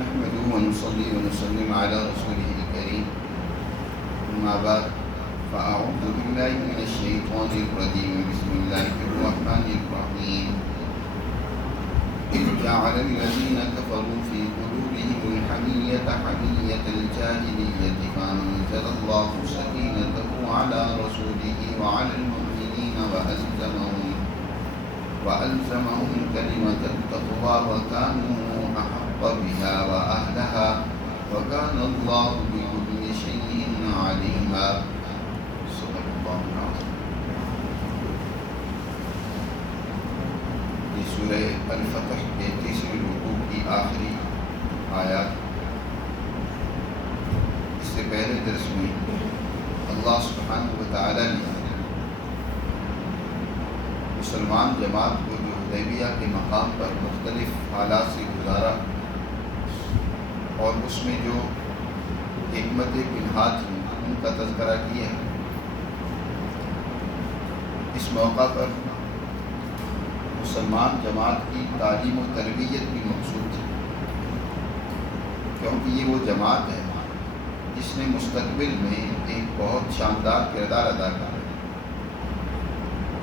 نحمده ونصلي ونسلم على رسوله الكريم أما بعد فأعوذ بالله من الشيطان الرجيم بسم الله الرحمن الرحيم إذ جعل الذين كفروا في قلوبهم الحمية حمية الجاهلية فأنزل الله سكينته على رسوله وعلى المؤمنين وألزمهم كلمة التقوى وكانوا أحق بها وأهلها وكان الله بكل شيء عليما. صدق الله العظيم. یہ سورہ الفتح کے تیسرے رکوع کی آخری آیات. اس سے پہلے درس میں اللہ سبحانہ و تعالی نے مسلمان جماعت کو جو حدیبیہ کے مقام پر مختلف حالات سے گزارا اور اس میں جو حکمت پنہا تھی ان کا تذکرہ کیا ہے. اس موقع پر مسلمان جماعت کی تعلیم و تربیت بھی مقصود تھی، کیونکہ یہ وہ جماعت ہے جس نے مستقبل میں ایک بہت شاندار کردار ادا کیا.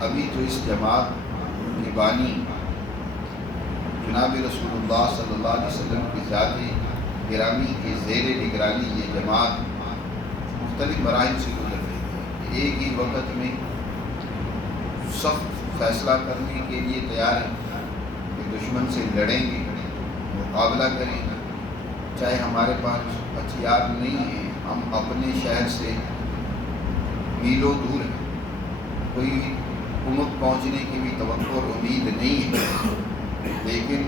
ابھی تو اس جماعت کے بانی جناب رسول اللہ صلی اللہ علیہ وسلم کی ذات گرامی کے زیر نگرانی یہ جماعت مختلف مراحل سے گزر رہی ہے. ایک ہی وقت میں سخت فیصلہ کرنے کے لیے تیار ہیں کہ دشمن سے لڑیں گے، مقابلہ کریں گے، چاہے ہمارے پاس ہتھیار نہیں ہیں، ہم اپنے شہر سے میلوں دور ہیں، کوئی حکومت پہنچنے کی بھی توقع اور امید نہیں ہے، لیکن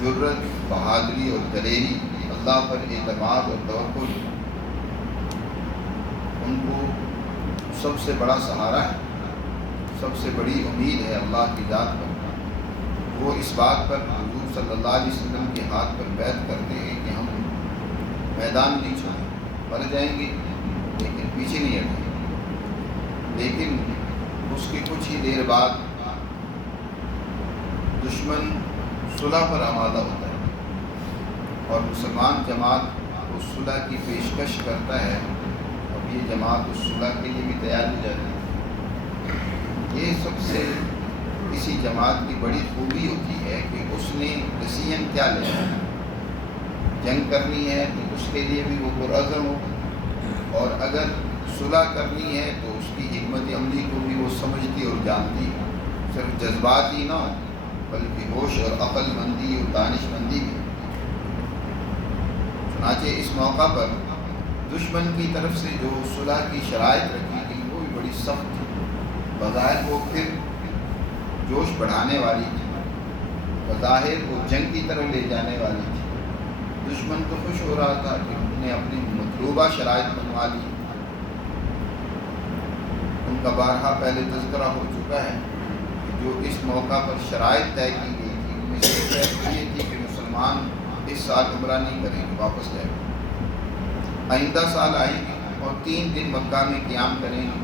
جرت، بہادری اور دلیری، اللہ پر اعتماد اور توکل ان کو سب سے بڑا سہارا ہے، سب سے بڑی امید ہے اللہ کی ذات پر. وہ اس بات پر حضور صلی اللہ علیہ وسلم کے ہاتھ پر بیعت کرتے ہیں کہ ہم میدان نہیں چھوڑیں، مر جائیں گے لیکن پیچھے نہیں ہٹیں. لیکن اس کے کچھ ہی دیر بعد دشمن صلح پر آمادہ ہوتا ہے اور مسلمان جماعت اس صلح کی پیشکش کرتا ہے، اور یہ جماعت اس صلح کے لیے بھی تیار ہو جاتی ہے. یہ سب سے کسی جماعت کی بڑی خوبی ہوتی ہے کہ اس نے ڈیسیژن کیا لیا ہے. جنگ کرنی ہے تو اس کے لیے بھی وہ پرعزم ہو، اور اگر صلح کرنی ہے تو اس کی حکمت عملی کو بھی وہ سمجھتی اور جانتی. صرف جذبات ہی نہ ہو بلکہ ہوش اور عقل مندی اور دانش مندی بھی. چنانچہ اس موقع پر دشمن کی طرف سے جو صلح کی شرائط رکھی گئی وہ بھی بڑی سخت تھی. بظاہر وہ پھر جوش بڑھانے والی تھی، بظاہر وہ جنگ کی طرف لے جانے والی تھی. دشمن تو خوش ہو رہا تھا کہ انہوں نے اپنی مطلوبہ شرائط بنوا لی. ان کا بارہا پہلے تذکرہ ہو چکا ہے کہ جو اس موقع پر شرائط طے کی گئی تھی ان میں سے شرط یہ تھی کہ مسلمان اس سال عمرہ نہیں کریں گے، واپس جائیں گے، آئندہ سال آئیں گے اور 3 دن مکہ میں قیام کریں گے،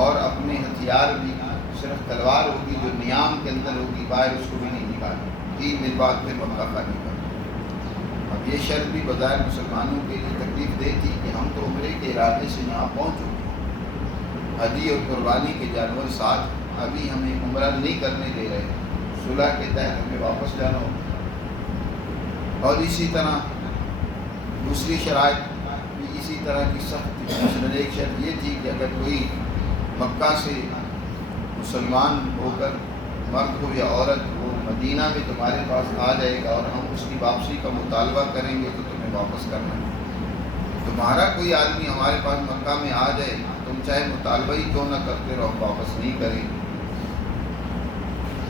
اور اپنے ہتھیار بھی صرف تلوار ہوگی جو نیام کے اندر ہوگی، باہر اس کو بھی نہیں نکالیں. 3 دن بعد پھر مکہ خالی کریں. اب یہ شرط بھی بظاہر مسلمانوں کے لیے تکلیف دہ تھی کہ ہم تو عمرے کے ارادے سے یہاں پہنچ چکے، حدی اور قربانی کے جانور ساتھ، ابھی ہمیں عمرہ نہیں کرنے دے رہے، صلح کے تحت ہمیں واپس جانا ہوگا. اور اسی طرح دوسری شرائط بھی اسی طرح کی سخت تھی. مثلاً ایک شرط یہ تھی کہ اگر کوئی مکہ سے مسلمان ہو کر مرد ہو یا عورت وہ مدینہ میں تمہارے پاس آ جائے گا اور ہم اس کی واپسی کا مطالبہ کریں گے تو تمہیں واپس کرنا ہے. تمہارا کوئی آدمی ہمارے پاس مکہ میں آ جائے، تم چاہے مطالبہ ہی کیوں نہ کرتے رہو، واپس نہیں کریں.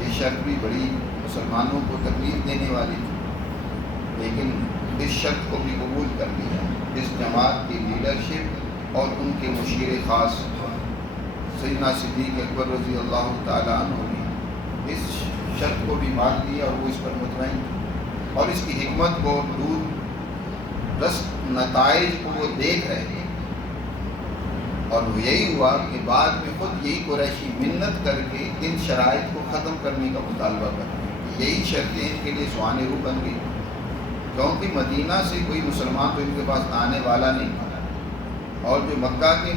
یہ شرط بھی بڑی مسلمانوں کو تکلیف دینے والی تھی، لیکن اس شرط کو بھی قبول کر لیا. اس جماعت کی لیڈرشپ اور ان کے مشیر خاص سیدنا صدیق اکبر رضی اللہ تعالیٰ عنہ نے اس شرط کو بھی مان لیا اور وہ اس پر مطمئن تھے، اور اس کی حکمت کو دور رس نتائج کو وہ دیکھ رہے ہیں. اور وہ یہی ہوا کہ بعد میں خود یہی قریشی منت کر کے ان شرائط کو ختم کرنے کا مطالبہ کرتے ہیں. یہی شرطیں ان کے لیے سوانح روح بن گئی. کیونکہ مدینہ سے کوئی مسلمان تو ان کے پاس آنے والا نہیں تھا، اور جو مکہ کے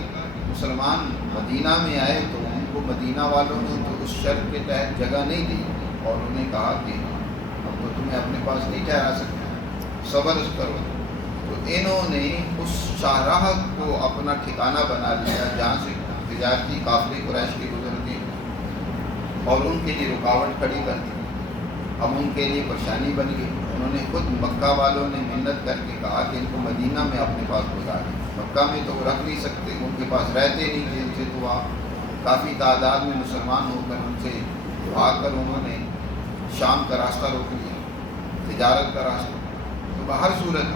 مسلمان مدینہ میں آئے تو ان کو مدینہ والوں نے تو اس شرط کے تحت جگہ نہیں دی، اور انہوں نے کہا کہ اب تو تمہیں اپنے پاس نہیں ٹھہرا سکتے، صبر کرو۔ تو انہوں نے اس شاہراہ کو اپنا ٹھکانہ بنا لیا جہاں سے تجارتی قافلے قریش کے گزرتے اور ان کے لیے رکاوٹ کھڑی کر دی۔ اب ان کے لیے پریشانی بن گئی۔ انہوں نے خود مکہ والوں نے منت کر کے کہا کہ ان کو مدینہ میں اپنے پاس بلا دیں، مکہ میں تو وہ رکھ نہیں سکتے، ان کے پاس رہتے نہیں تھے، ان سے تو آپ کافی تعداد میں مسلمان ہو کر ان سے بھاگ کر انہوں نے شام کا راستہ روک لیا، تجارت کا راستہ۔ تو بہر صورت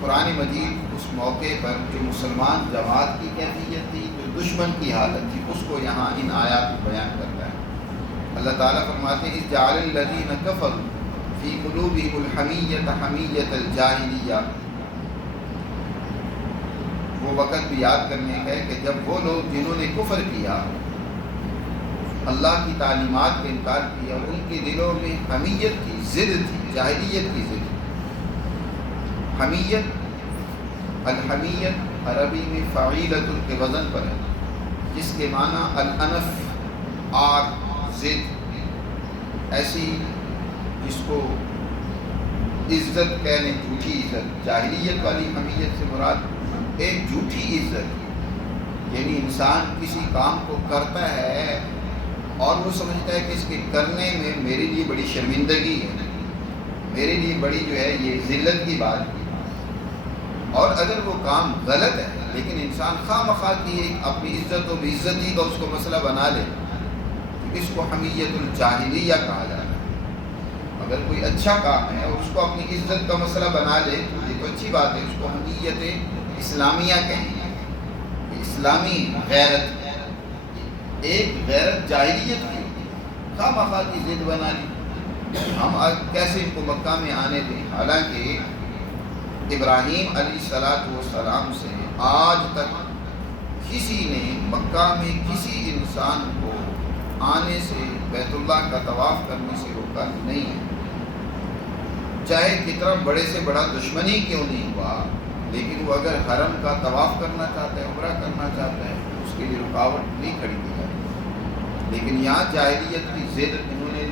قرآن مجید اس موقع پر جو مسلمان جماعت کی کیفیت تھی، جو دشمن کی حالت تھی، اس کو یہاں ان آیات میں بیان کرتا ہے۔ اللہ تعالیٰ فرماتے ہیں اِذْ جَعَلَ الَّذِينَ كَفَرُوا فِي قُلُوبِهِمُ الْحَمِيَّةَ حَمِيَّةَ الْجَاهِلِيَّةِ، وہ وقت بھی یاد کرنے کا ہے کہ جب وہ لوگ جنہوں نے کفر کیا، اللہ کی تعلیمات کا انکار کیا، ان کے دلوں میں حمیت کی ضد تھی، جاہلیت کی ضد۔ حمیت، الحمیت عربی میں فعیلۃ کے وزن پر ہے، جس کے معنی الانف، آگ، ضد، ایسی جس کو عزت کہنے، جھوٹی عزت۔ جاہلیت والی حمیت سے مراد ایک جھوٹی عزت، یعنی انسان کسی کام کو کرتا ہے اور وہ سمجھتا ہے کہ اس کے کرنے میں میرے لیے بڑی شرمندگی ہے، میرے لیے بڑی جو ہے یہ ذلت کی بات ہے، اور اگر وہ کام غلط ہے لیکن انسان خواہ مخواہ کی ایک اپنی عزت و بے عزتی کا اس کو مسئلہ بنا لے، اس کو حمیت الجاہلیہ کہا جاتا ہے۔ اگر کوئی اچھا کام ہے اور اس کو اپنی عزت کا مسئلہ بنا لے تو یہ تو اچھی بات ہے، اس کو حمیت اسلامیہ کہیں گے، اسلامی غیرت، ایک غیرت جاہلیت کی، خواہ مخواہ کی ضد بنا لی۔ ہم کیسے ان کو مکہ میں آنے دیں، حالانکہ ابراہیم علیہ السلام سے آج تک کسی نے مکہ میں کسی انسان کو آنے سے، بیت اللہ کا طواف کرنے سے روکا نہیں ہے، چاہے کتنا بڑے سے بڑا دشمنی کیوں نہیں ہوا، لیکن وہ اگر حرم کا طواف کرنا چاہتا ہے، عمرہ کرنا چاہتا ہے، اس کے لیے رکاوٹ نہیں کھڑی کی جاتی۔ لیکن یہاں جاہلیت کی ضد انہوں نے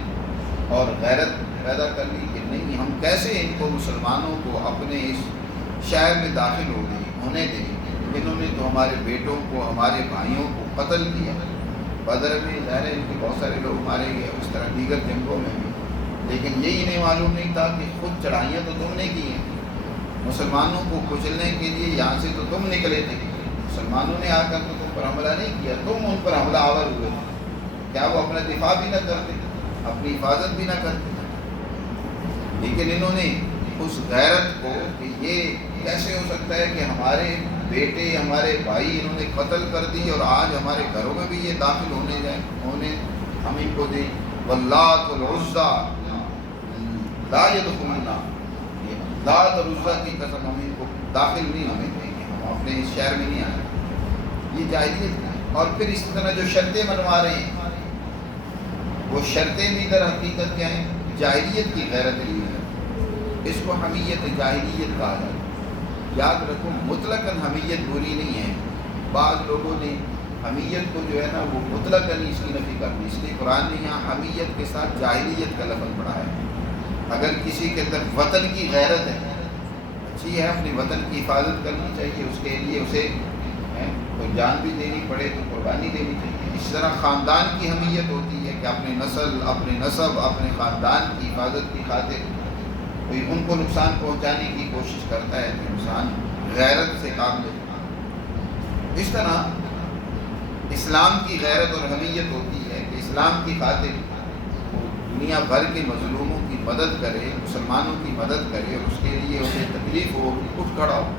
اور غیرت پیدا کر لی کہ نہیں، ہم کیسے ان کو مسلمانوں کو اپنے اس شہر میں داخل ہونے دیں، انہوں نے تو ہمارے بیٹوں کو، ہمارے بھائیوں کو قتل کیا، بدر میں ظاہر ان کے بہت سارے لوگ مارے گئے، اس طرح دیگر جنگوں میں بھی، لیکن یہی انہیں معلوم نہیں تھا کہ خود چڑھائیاں تو تم نے کی ہیں، مسلمانوں کو کچلنے کے لیے یہاں سے تو تم نکلے تھے، مسلمانوں نے آ کر تو تم پر حملہ نہیں کیا، تم ان پر حملہ آور ہوئے، کیا وہ اپنا دفاع بھی نہ کرتے، اپنی حفاظت بھی نہ کرتے؟ لیکن انہوں نے اس غیرت کو کہ یہ کیسے ہو سکتا ہے کہ ہمارے بیٹے، ہمارے بھائی انہوں نے قتل کر دی اور آج ہمارے گھروں میں بھی یہ داخل ہونے جائیں، انہوں نے ہم ان کو دی واللات والعزیٰ لا يدخلنا، لات اور عزیٰ کی قسم ہم ان کو داخل نہیں ہونے دیں گے، ہم اپنے اس شہر میں نہیں آئیں، یہ جاہلیت ہے۔ اور پھر اس طرح جو شرطیں منوا رہے ہیں، وہ شرطیں بھی در حقیقت کیا ہیں؟ جاہلیت کی غیرت لی ہے، اس کو حمیت جاہلیت کہا جاتا ہے۔ یاد رکھو مطلقاً حمیت بری نہیں ہے، بعض لوگوں نے حمیت کو جو ہے نا وہ مطلقاً اس کی نفی کر دی، اس لیے قرآن نے یہاں حمیت کے ساتھ جاہلیت کا لفظ پڑھا ہے۔ اگر کسی کے اندر وطن کی غیرت ہے، اچھی ہے، اپنے وطن کی حفاظت کرنی چاہیے، اس کے لیے اسے کوئی جان بھی دینی پڑے تو قربانی دینی چاہیے۔ اس طرح خاندان کی حمیت ہوتی ہے کہ اپنے نسل، اپنے نسب، اپنے خاندان کی حفاظت کی خاطر کوئی ان کو نقصان پہنچانے کی کوشش کرتا ہے تو انسان غیرت سے کام لے۔ اس طرح اسلام کی غیرت اور حمیت ہوتی ہے کہ اسلام کی خاطر وہ دنیا بھر کے مظلوموں کی مدد کرے، مسلمانوں کی مدد کرے، اور اس کے لیے اسے تکلیف ہو، اٹھ کھڑا ہو،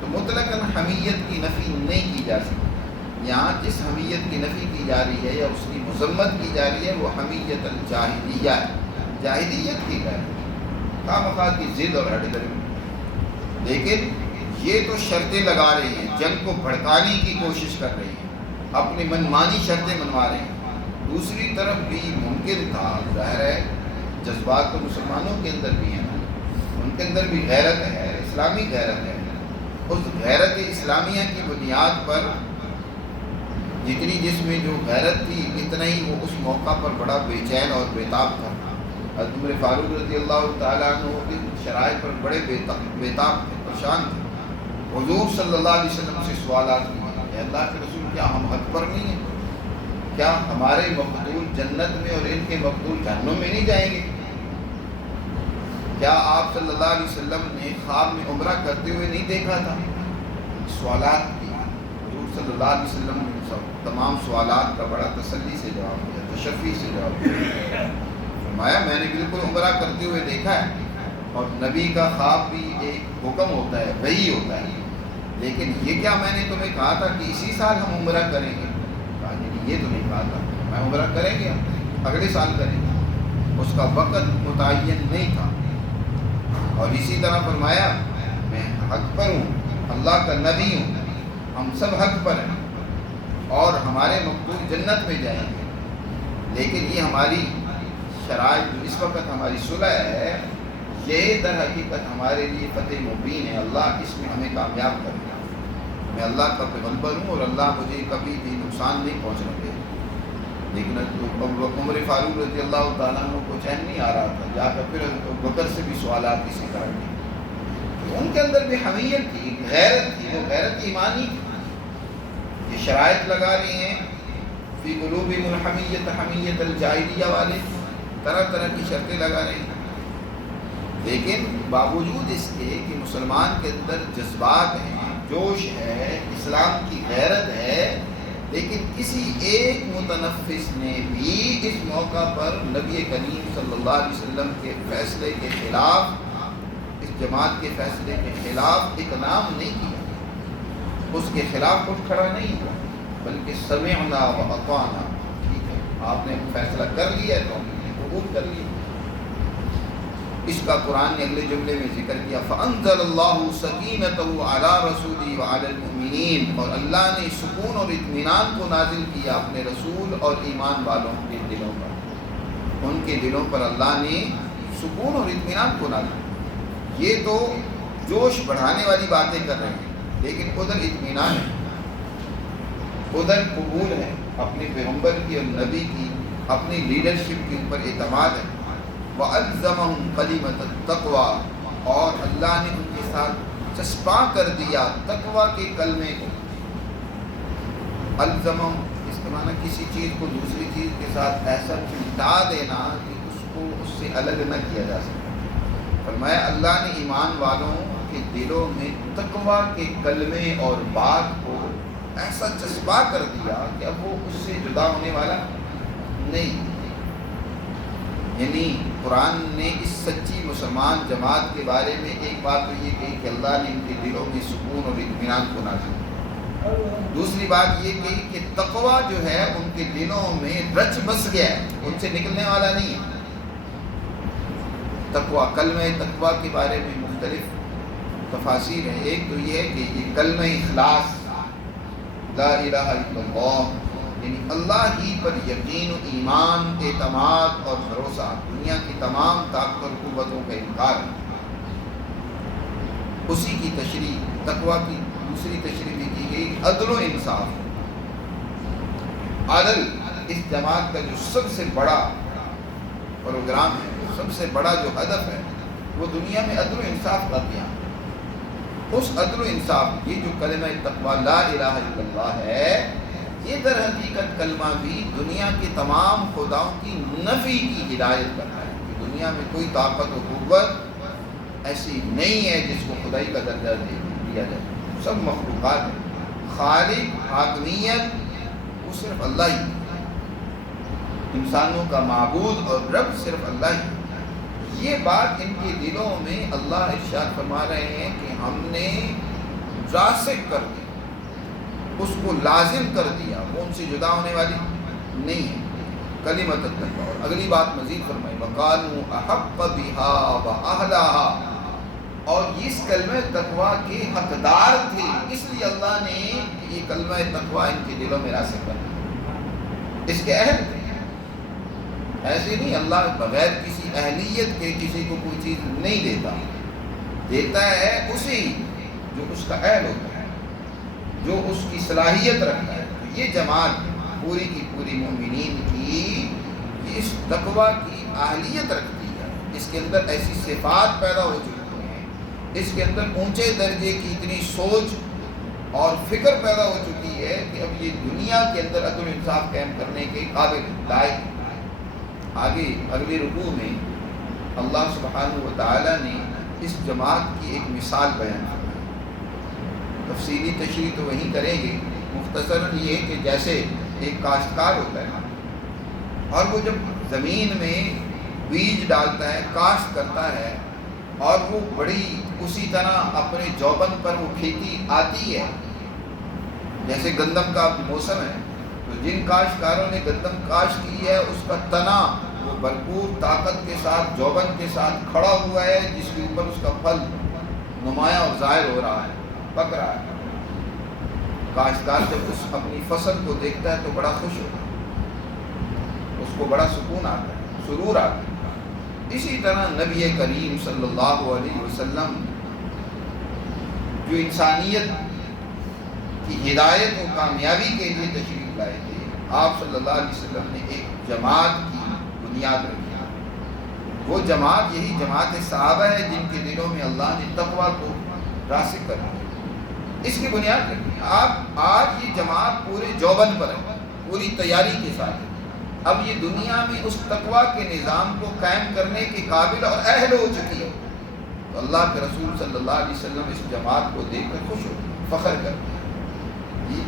تو مطلقاً حمیت کی نفی نہیں کی جا سکتی۔ یہاں جس حمیت کی نفی کی جا رہی ہے یا اس کی مذمت کی جا رہی ہے وہ حمیت الجاہلیہ ہے، جاہلیت کی غیرت، خواہ مخواہ کی ضد اور ہٹ گرمی۔ لیکن یہ تو شرطیں لگا رہی ہیں، جنگ کو بھڑکانے کی کوشش کر رہی ہیں، اپنی منمانی شرطیں منوا رہے ہیں۔ دوسری طرف بھی ممکن تھا، ظاہر ہے جذبات تو مسلمانوں کے اندر بھی ہیں، ان ان کے اندر بھی غیرت ہے، اسلامی غیرت ہے. اس غیرت اسلامیہ کی بنیاد پر جتنی جس میں جو غیرت تھی اتنا ہی وہ اس موقع پر بڑا بے چین اور بیتاب تھا. حضرت عمر فاروق رضی اللہ تعالیٰ عنہ ان شرائط پر بڑے بیتاب تھے، پریشان تھے. حضور صلی اللہ علیہ وسلم سے سوالات کیے کہ اللہ کے رسول کیا ہم حق پر نہیں ہیں؟ کیا ہمارے مقتول جنت میں اور ان کے مقتول جہنم میں نہیں جائیں گے؟ کیا آپ صلی اللہ علیہ وسلم نے خواب میں عمرہ کرتے ہوئے نہیں دیکھا تھا؟ سوالات کی حضور صلی اللہ علیہ وسلم نے تمام سوالات کا بڑا تسلی سے جواب دیا، تشفی سے جواب دیا. فرمایا میں نے بالکل عمرہ کرتے ہوئے دیکھا ہے، اور نبی کا خواب بھی ایک حکم ہوتا ہے، وحی ہوتا ہے. لیکن یہ کیا میں نے تمہیں کہا تھا کہ اسی سال ہم عمرہ کریں گے؟ کہا یہ تو نہیں کہا تھا، میں عمرہ کریں گے، اگلے سال کریں گے. اس کا وقت متعین نہیں تھا. اور اسی طرح فرمایا میں حق پر ہوں، اللہ کا نبی ہوں، ہم سب حق پر ہیں اور ہمارے مقتول جنت میں جائیں گے. لیکن یہ ہماری شرائط جو اس وقت ہماری صلح ہے، یہ در حقیقت ہمارے لیے فتح مبین ہے. اللہ اس میں ہمیں کامیاب کرے گا. میں اللہ کا پیغمبر ہوں اور اللہ مجھے کبھی بھی نقصان نہیں پہنچنے دے. لیکن عمر فاروق رضی اللہ تعالیٰ عنہ کو چین نہیں آ رہا تھا، جا کر پھر بکر سے بھی سوالات اسی طرح کی. ان کے اندر بھی حمیت تھی، غیرت تھی، وہ غیرت ایمانی تھی. یہ شرائط لگا رہی ہیں فی قلوبہم الحمیۃ حمیۃ الجاہلیہ والے، طرح طرح کی شرطیں لگا رہے ہیں. لیکن باوجود اس کے کہ مسلمان کے اندر جذبات ہیں، جوش ہے، اسلام کی غیرت ہے، لیکن کسی ایک متنفس نے بھی اس موقع پر نبی کریم صلی اللہ علیہ وسلم کے فیصلے کے خلاف، اس جماعت کے فیصلے کے خلاف اقدام نہیں کیا، اس کے خلاف اٹھ کھڑا نہیں ہوا، بلکہ سمعنا و اطعنا، ٹھیک ہے آپ نے فیصلہ کر لیا ہے تو ہم نے قبول کر لیا. اس کا قرآن نے اگلے جملے میں ذکر کیا فَأَنزَلَ اللَّهُ سَكِينَتَهُ عَلَى رَسُولِهِ وَعَلَى الْمُؤْمِنِينَ، اور اللہ نے سکون اور اطمینان کو نازل کیا اپنے رسول اور ایمان والوں کے دلوں پر. ان کے دلوں پر اللہ نے سکون اور اطمینان کو نازل کیا. یہ تو جوش بڑھانے والی باتیں کر رہے ہیں، لیکن ادھر اطمینان ہے، ادھر قبول ہے اپنے پیغمبر کی اور نبی کی، اپنی لیڈرشپ کے اوپر اعتماد ہے. وَأَلْزَمَهُمْ كَلِمَةَ التَّقْوَى، اور اللہ نے ان کے ساتھ چسپاں کر دیا تقویٰ کے کلمے کو. الزمہم اس کے معنی کسی چیز کو دوسری چیز کے ساتھ ایسا چمٹا دینا کہ اس کو اس سے الگ نہ کیا جا سکے. فرمایا اللہ نے ایمان والوں کے دلوں میں تقویٰ کے کلمے اور بات کو ایسا چسپاں کر دیا کہ اب وہ اس سے جدا ہونے والا نہیں. یعنی قرآن نے اس سچی مسلمان جماعت کے بارے میں ایک بات تو یہ کہی کہ اللہ نے ان کے دلوں میں سکون اور اطمینان کو نازل کیا. دوسری بات یہ کہی کہ تقویٰ جو ہے ان کے دلوں میں رچ بس گیا ہے، ان سے نکلنے والا نہیں ہے. تقویٰ، کلمہ تقویٰ کے بارے میں مختلف تفاسیر ہیں. ایک تو یہ ہے کہ یہ کلمہ اخلاص، لا الہ الا اللہ، یعنی اللہ ہی پر یقین و ایمان، اعتماد اور بھروسہ، دنیا کی تمام طاقت اور قوتوں کا انکار. اسی کی تشریح تقویٰ کی دوسری تشریح بھی کی گئی عدل و انصاف. عدل اس جماعت کا جو سب سے بڑا پروگرام ہے، سب سے بڑا جو ہدف ہے، وہ دنیا میں عدل و انصاف کا قیام. اس عدل و انصاف، یہ جو کلمہ تقویٰ لا الہ الا اللہ ہے، یہ در حقیقت کلمہ بھی دنیا کے تمام خداؤں کی نفی کی ہدایت کرتا ہے کہ دنیا میں کوئی طاقت و قوت ایسی نہیں ہے جس کو خدائی کا درجہ دیا جائے. سب مخلوقات ہیں. خالق، حاکمیت وہ صرف اللہ ہی، انسانوں کا معبود اور رب صرف اللہ ہی. یہ بات ان کے دلوں میں اللہ ارشاد فرما رہے ہیں کہ ہم نے راسخ کر دیا، اس کو لازم کر دیا، وہ ان سے جدا ہونے والی نہیں ہے. کلمۃ التقویٰ. اور اگلی بات مزید فرمائی وَقَالُوا أَحَقَّ بِهَا وَأَهْلَهَا، اور اس کلمہ تقویٰ کے حقدار تھے، اس لیے اللہ نے یہ کلمہ تقویٰ ان کے دلوں میں راسخ کر دیا، اس کے اہل تھے. ایسے نہیں اللہ بغیر کسی اہلیت کے کسی کو کوئی چیز نہیں دیتا. دیتا ہے اسی جو اس کا اہل ہوتا ہے، جو اس کی صلاحیت رکھتا ہے۔ تو یہ جماعت پوری کی پوری مومنین کی اس تقوی کی اہلیت رکھتی ہے، اس کے اندر ایسی صفات پیدا ہو چکی ہیں، اس کے اندر اونچے درجے کی اتنی سوچ اور فکر پیدا ہو چکی ہے کہ اب یہ دنیا کے اندر عدل و انصاف قائم کرنے کے قابل لائق۔ آگے اگلے رکوع میں اللہ سبحانہ و تعالیٰ نے اس جماعت کی ایک مثال بیان کی، تفصیلی تشریح تو وہیں کریں گے، مختصراً یہ کہ جیسے ایک کاشتکار ہوتا ہے اور وہ جب زمین میں بیج ڈالتا ہے، کاشت کرتا ہے، اور وہ بڑی اسی طرح اپنے جوبن پر وہ کھیتی آتی ہے، جیسے گندم کا موسم ہے تو جن کاشتکاروں نے گندم کاشت کی ہے اس کا تنا وہ بھرپور طاقت کے ساتھ جوبن کے ساتھ کھڑا ہوا ہے، جس کے اوپر اس کا پھل نمایاں اور ظاہر ہو رہا ہے، پک رہا ہے۔ کاشتکار جب اس اپنی فصل کو دیکھتا ہے تو بڑا خوش ہوتا ہے، اس کو بڑا سکون آتا ہے، سرور آتا ہے۔ اسی طرح نبی کریم صلی اللہ علیہ وسلم جو انسانیت کی ہدایت و کامیابی کے لیے تشریف لائے تھے، آپ صلی اللہ علیہ وسلم نے ایک جماعت کی بنیاد رکھی۔ وہ جماعت یہی جماعت صحابہ ہے جن کے دلوں میں اللہ نے تقوی کو راسخ کر دیا، اس کی بنیاد رکھی۔ آپ آج یہ جماعت پورے جوبن پر ہے، پوری تیاری کے ساتھ ہے، اب یہ دنیا میں اس تقوی کے نظام کو قائم کرنے کے قابل اور اہل ہو چکی ہے۔ تو اللہ کے رسول صلی اللہ علیہ وسلم اس جماعت کو دیکھ کر خوش ہو، فخر کرتے ہیں،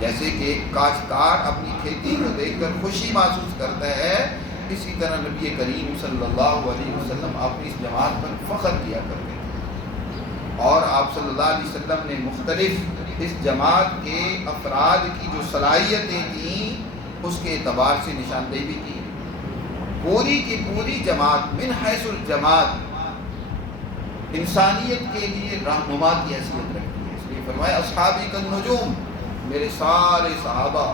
جیسے کہ ایک کاشتکار اپنی کھیتی کو دیکھ کر خوشی محسوس کرتا ہے، اسی طرح نبی کریم صلی اللہ علیہ وسلم اپنی اس جماعت پر فخر کیا کرتے ہیں۔ اور آپ صلی اللہ علیہ وسلم نے مختلف اس جماعت کے افراد کی جو صلاحیتیں تھیں اس کے اعتبار سے نشاندہی بھی کی۔ پوری کی پوری جماعت من حیث الجماعت انسانیت کے لیے رہنما کی حیثیت رکھتی ہے، اس لیے فرمایا اصحابی کالنجوم، میرے سارے صحابہ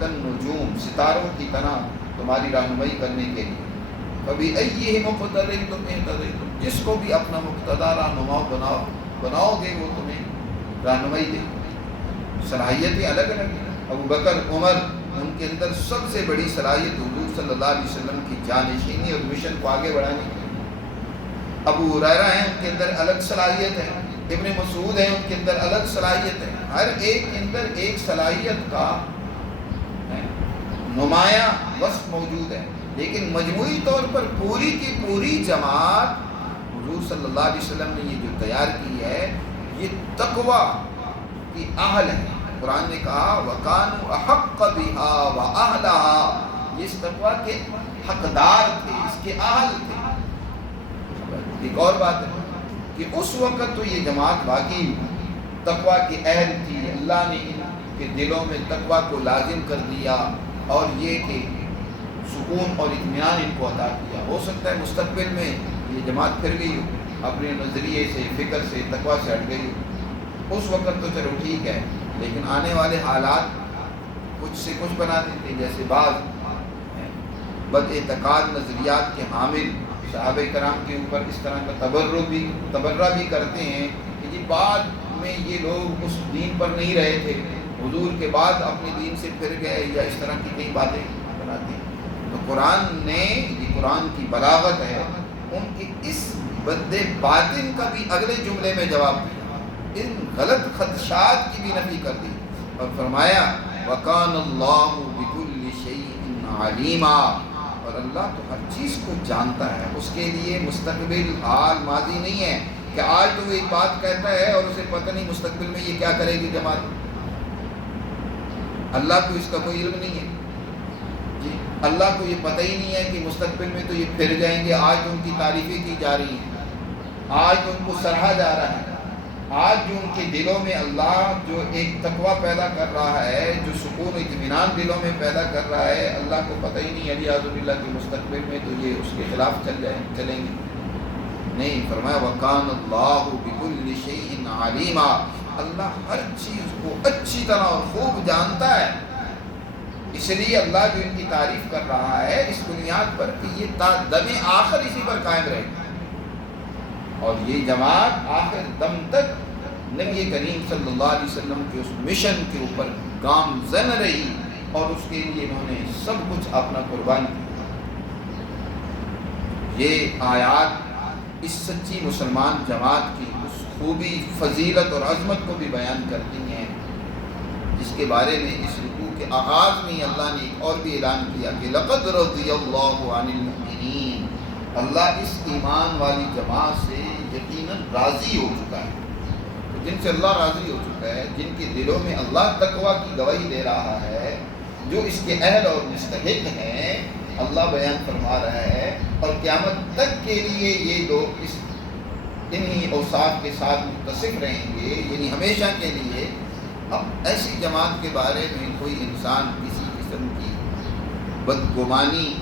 کالنجوم، ستاروں کی طرح تمہاری رہنمائی کرنے کے لیے۔ کبھی ایہم اقتدیتم اہتدیتم، جس کو بھی اپنا مقتدا رہنما بناؤ گے وہ تمہیں رہنمائی دے گا۔ صلاحیتیں الگ الگ ہیں، ابو بکر عمر، ان کے اندر سب سے بڑی صلاحیت حضور صلی اللہ علیہ وسلم کی جانشینی اور مشن کو آگے بڑھانے کی۔ ابو ہریرہ ہیں، ان کے اندر الگ صلاحیت ہے، ابن مسعود ہیں، ان کے اندر الگ صلاحیت ہے، ہر ایک کے اندر ایک صلاحیت کا نمایاں وصف موجود ہے، لیکن مجموعی طور پر پوری کی پوری جماعت حضور صلی اللہ علیہ وسلم نے یہ جو تیار کی ہے یہ تقوی کی اہل ہے۔ قرآن نے کہا وَكَانُوا أَحَقَّ بِهَا وَأَهْلَهَا، یہ اس تقوی کے حقدار تھے، اس کے اہل تھے۔ ایک اور بات ہے کہ اس وقت تو یہ جماعت واقعی تقوی کے اہل تھی، اللہ نے ان کے دلوں میں تقوی کو لازم کر دیا اور یہ کہ سکون اور اطمینان ان کو عطا کیا۔ ہو سکتا ہے مستقبل میں یہ جماعت پھر گئی ہو، اپنے نظریے سے، فکر سے، تقوی سے ہٹ گئی ہو، اس وقت تو چلو ٹھیک ہے، لیکن آنے والے حالات کچھ سے کچھ بنا دیتے، جیسے بعض بد اعتقاد نظریات کے حامل صحابہ کرام کے اوپر اس طرح کا تبرہ بھی کرتے ہیں کہ جی بعد میں یہ لوگ اس دین پر نہیں رہے تھے، حضور کے بعد اپنے دین سے پھر گئے، یا اس طرح کی کئی باتیں بناتے ہیں۔ تو قرآن نے، یہ قرآن کی بلاغت ہے، ان کی اس بد باطن کا بھی اگلے جملے میں جواب دیا، ان غلط خدشات کی بھی نفی کر دی اور فرمایا وَكَانَ اللَّهُ بِكُلِّ شَيْءٍ عَلِيمًا، اور اللہ تو ہر چیز کو جانتا ہے، اس کے لیے مستقبل حال ماضی نہیں ہے کہ آج تو وہ ایک بات کہتا ہے اور اسے پتہ نہیں مستقبل میں یہ کیا کرے گی جماعت۔ اللہ کو اس کا کوئی علم نہیں ہے جی، اللہ کو یہ پتہ ہی نہیں ہے کہ مستقبل میں تو یہ پھر جائیں گے۔ آج تو ان کی تعریفیں کی جا رہی ہیں، آج تو ان کو سراہا جا رہا ہے، آج جو ان کے دلوں میں اللہ جو ایک تقوی پیدا کر رہا ہے، جو سکون و اطمینان دلوں میں پیدا کر رہا ہے، اللہ کو پتہ ہی نہیں علی اعوذ باللہ کہ مستقبل میں تو یہ اس کے خلاف چلیں گے۔ نہیں، فرمایا وَكَانَ اللَّهُ بِكُلِّ شَيْءٍ عَلِيمًا، اللہ ہر چیز کو اچھی طرح اور خوب جانتا ہے، اس لیے اللہ جو ان کی تعریف کر رہا ہے اس بنیاد پر کہ یہ تا دم آخر اسی پر قائم رہے گا۔ اور یہ جماعت آخر دم تک نبی کریم صلی اللہ علیہ وسلم کے اس مشن کے اوپر گامزن رہی اور اس کے لیے انہوں نے سب کچھ اپنا قربان کیا۔ یہ آیات اس سچی مسلمان جماعت کی اس خوبی، فضیلت اور عظمت کو بھی بیان کرتی ہیں، جس کے بارے میں اس رکوع کے آغاز میں اللہ نے ایک اور بھی اعلان کیا کہ لقد رضی اللہ عن المؤمنین، اللہ اس ایمان والی جماعت سے یقیناً راضی ہو چکا ہے۔ تو جن سے اللہ راضی ہو چکا ہے، جن کے دلوں میں اللہ تقویٰ کی گواہی دے رہا ہے، جو اس کے اہل اور مستحق ہیں، اللہ بیان فرما رہا ہے، اور قیامت تک کے لیے یہ لوگ انہی اوصاف کے ساتھ متصف رہیں گے، یعنی ہمیشہ کے لیے۔ اب ایسی جماعت کے بارے میں کوئی انسان کسی قسم کی بدگمانی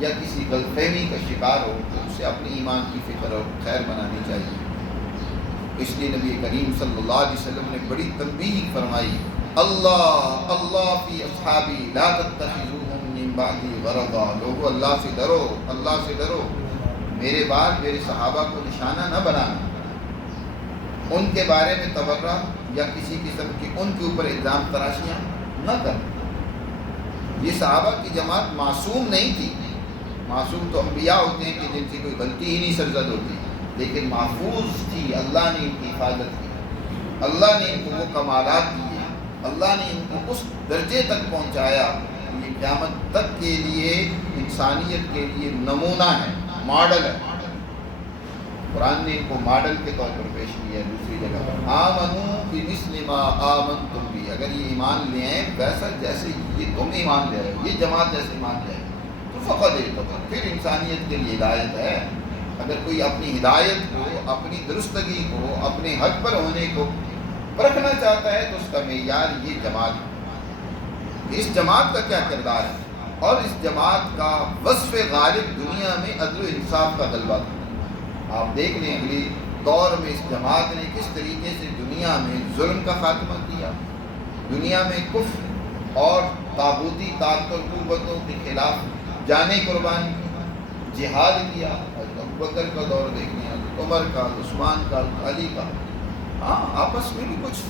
یا کسی غلط فہمی کا شکار ہو تو اسے اپنے ایمان کی فکر اور خیر بنانی چاہیے۔ اس لیے نبی کریم صلی اللہ علیہ وسلم نے بڑی تنبیہ فرمائی، اللہ اللہ فی اصحابی لا تتخذوہم من بعدی غرضا، لوگو اللہ سے ڈرو، اللہ سے ڈرو، میرے بعد میرے صحابہ کو نشانہ نہ بنانا، ان کے بارے میں تبرہ یا کسی قسم کی ان کے اوپر الزام تراشیاں نہ کرنا۔ یہ صحابہ کی جماعت معصوم نہیں تھی، معصوم تو انبیاء ہوتے ہیں کہ جن سے کوئی غلطی ہی نہیں سرزد ہوتی، لیکن محفوظ تھی، اللہ نے ان کی حفاظت کی، اللہ نے ان کو وہ کمالات دیے، اللہ نے ان کو اس درجے تک پہنچایا کہ یہ قیامت تک کے لیے انسانیت کے لیے نمونہ ہے، ماڈل ہے۔ قرآن نے ان کو ماڈل کے طور پر پیش کیا ہے دوسری جگہ پر، آمنوا بمثل ما آمنتم بھی، اگر یہ ایمان لے آئیں ویسا جیسے یہ تم ایمان لے رہے ہو، یہ جماعت جیسے ایمان لے آئے تو فقط اعتبر، پھر انسانیت کے لیے ہدایت ہے۔ اگر کوئی اپنی ہدایت کو، اپنی درستگی کو، اپنے حق پر ہونے کو پرکھنا چاہتا ہے تو اس کا معیار یہ جماعت ہے۔ اس جماعت کا کیا کردار ہے اور اس جماعت کا وصف غالب دنیا میں عدل و انصاف کا غلبہ تھا۔ آپ دیکھ لیں اگلی دور میں اس جماعت نے کس طریقے سے دنیا میں ظلم کا خاتمہ کیا، دنیا میں کفر اور طاغوتی طاقت اور قوتوں کے خلاف جانیں قربان کی، جہاد کیا۔ ابوبکر کا دور دیکھنے، عمر کا، عثمان کا، علی کا، ہاں آپس میں بھی کچھ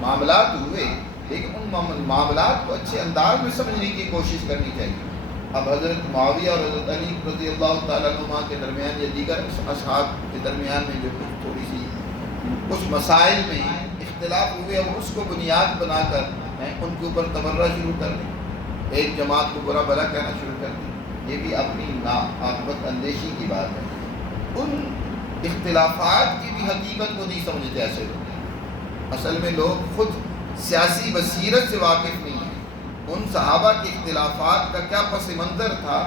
معاملات ہوئے، لیکن ان معاملات کو اچھے انداز میں سمجھنے کی کوشش کرنی چاہیے۔ اب حضرت معاویہ اور حضرت علی رضی اللہ تعالیٰ عنہما کے درمیان یا دیگر اصحاب کے درمیان میں جو تھوڑی سی کچھ مسائل میں اختلاف ہوئے، اب اس کو بنیاد بنا کر ان کے اوپر تبرہ شروع کر دیں، ایک جماعت کو برا بھلا کہنا شروع کر دیں، یہ بھی اپنی ناعاقبت اندیشی کی بات ہے۔ ان اختلافات کی بھی حقیقت کو نہیں سمجھتے ایسے لوگ، اصل میں لوگ خود سیاسی بصیرت سے واقف نہیں ہیں، ان صحابہ کے اختلافات کا کیا پس منظر تھا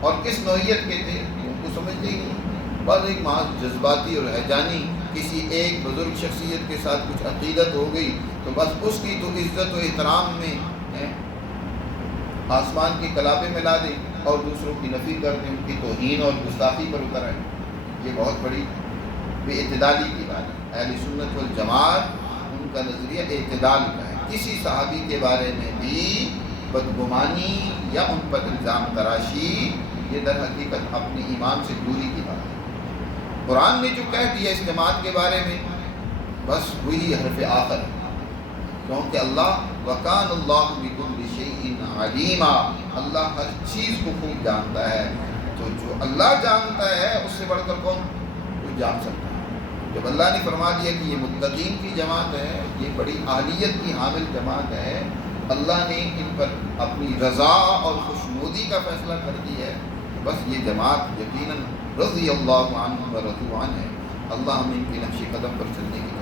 اور کس نوعیت کے تھے ان کو سمجھتے ہی نہیں۔ بعض ایک محض جذباتی اور ہیجانی کسی ایک بزرگ شخصیت کے ساتھ کچھ عقیدت ہو گئی تو بس اس کی تو عزت و احترام میں آسمان کے کلابے ملا دیں اور دوسروں کی نفی کر دیں، ان کی توہین اور گستاخی پر اتر آئیں۔ یہ بہت بڑی بے اعتدالی کی بات ہے۔ اہل سنت والجماعت ان کا نظریہ اعتدال کا ہے، کسی صحابی کے بارے میں بھی بدگمانی یا ان پر الزام تراشی یہ در حقیقت اپنے ایمان سے دوری کی بات ہے۔ قرآن نے جو کہہ دیا اس جماعت کے بارے میں بس وہی حرف آخر ہے، کیونکہ اللہ وَكَانَ اللَّهُ بِكُلِّ شَيْءٍ عَلِيمًا، اللہ ہر چیز کو خوب جانتا ہے، تو جو اللہ جانتا ہے اس سے بڑھ کر کون کوئی جان سکتا ہے۔ جب اللہ نے فرما دیا کہ یہ متقین کی جماعت ہے، یہ بڑی اہلیت کی حامل جماعت ہے، اللہ نے ان پر اپنی رضا اور خوشنودی کا فیصلہ کر دیا ہے، بس یہ جماعت یقیناً رضی اللہ عنہ و رضوا عنہ ہے۔ اللہ ہمیں ان کے نقش قدم پر چلنے کی